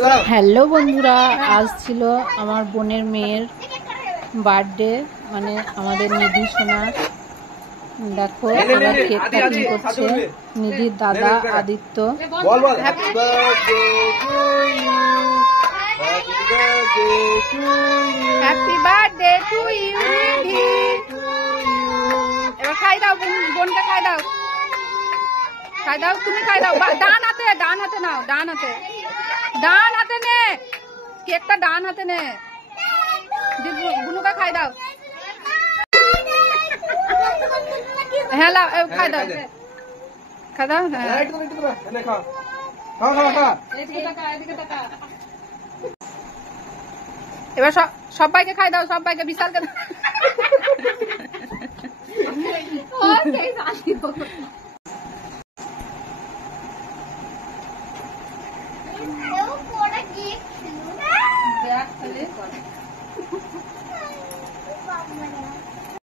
Hello বন্ধুরা, আজ ছিল আমার বোনের মেয়ের বার্থডে, মানে আমাদের নিধি সোনার। দেখো আবার কেক কাটিং করছে নিধির দাদা Aditya. Happy birthday to you Nidhi. এবার খাই দাও, বোনকে খাই দাও, খাই দাও, তুমি খাই দাও। ডান হাতে নাও, ডান হাতে নে কেকটা, ডান হাতে নে। বুনুকে খাই দাও। হ্যাঁ খাই দাও, খাই দাও। এবার সবাইকে খাই দাও, সবাইকে, বিশালকে। দেখ